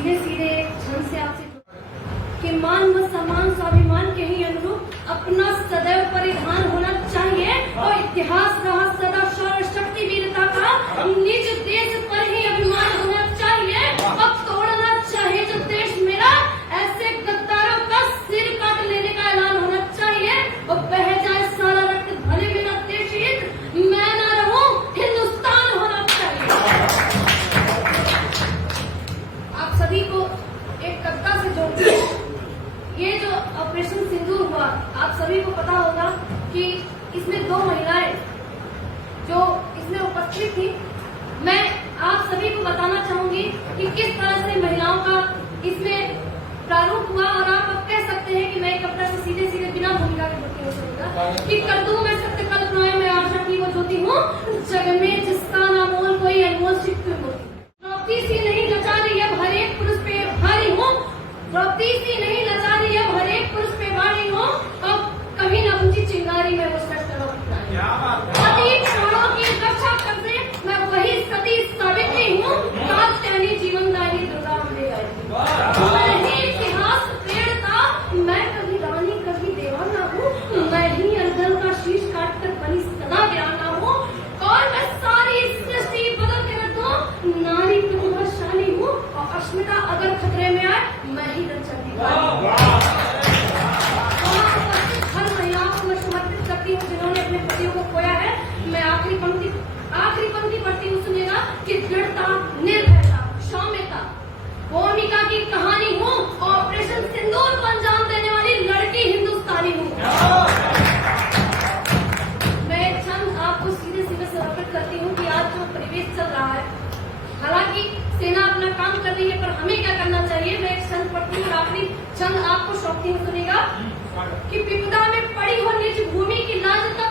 सीधे सीधे छंद से आपसे कि मान व सम्मान स्वाभिमान के ही अनुरूप अपना सदैव परिधान होना चाहिए और इतिहास रहा सदा शौर्य शक्ति वीरता का निज देश पर ही अभिमान होना चाहिए। अब तोड़ना चाहे जो देश मेरा, ऐसे गद्दारों का सिर काट लेने का ऐलान होना चाहिए और बह जाए सारा रक्त भले मेरा देश हित मैं ना रहूं हिंदुस्तान होना चाहिए। आप सभी को एक कविता से जोड़ती है। ये जो ऑपरेशन सिंदूर हुआ, आप सभी को पता होगा कि इसमें 2 महिलाएं जो इसमें उपस्थित थी। मैं आप सभी को बताना चाहूंगी कि किस तरह से महिलाओं का इसमें प्रारूप हुआ और आप अब कह सकते हैं कि मैं कविता से सीधे सीधे बिना भूमिका के बोलती हो सकूंगा कि कर दूं मैं सत्य कल्पनाएं मैं आशा की वो ज्योति हूँ जग में जिसका नामोल कोई अनमोल शिक्ष होती। द्रौपदी सी नहीं लचा रही अब हर एक पुरुष पे भारी हूँ, द्रौपदी सी नहीं लचा रही अब हर एक पुरुष पे भारी हूँ, अब कभी न ऊंची चिंगारी में वो सच सती प्राणों की रक्षा करने मैं वही सती सावित्री हूँ, कात्यायनी जीवनदायी दुर्गा मैं ही इतिहास प्रेरणा, मैं कभी रानी कभी देवाना हूँ, मैं ही अर्जुन का शीश काट कर बनी सदा वीराना हूँ और मैं सारी सृष्टि बदल के रख दूं नारी प्रतिभाशाली हूँ और अस्मिता अगर खतरे में आए मैं ही रक्षा की हर महिलाओं को मैं समर्पित करती हूँ जिन्होंने अपने पतियों को खोया है। मैं आखिरी पंक्ति पढ़ती हूँ, सुनेगा कि दृढ़ता निर्भयता सौम्यता भूमिका की कहानी हूँ, ऑपरेशन सिंदूर को अंजाम देने वाली लड़की हिंदुस्तानी हूँ। मैं छंद आपको सीधे सीधे समर्पित करती हूँ कि आज जो परिवेश चल रहा है, हालांकि सेना अपना काम कर रही है पर हमें क्या करना चाहिए। मैं एक छंद पढ़ती हूँ, आखिरी छंद आपको सौंपती हूँ, सुनेगा कि विपदा में पड़ी हो निज भूमि की लाज तक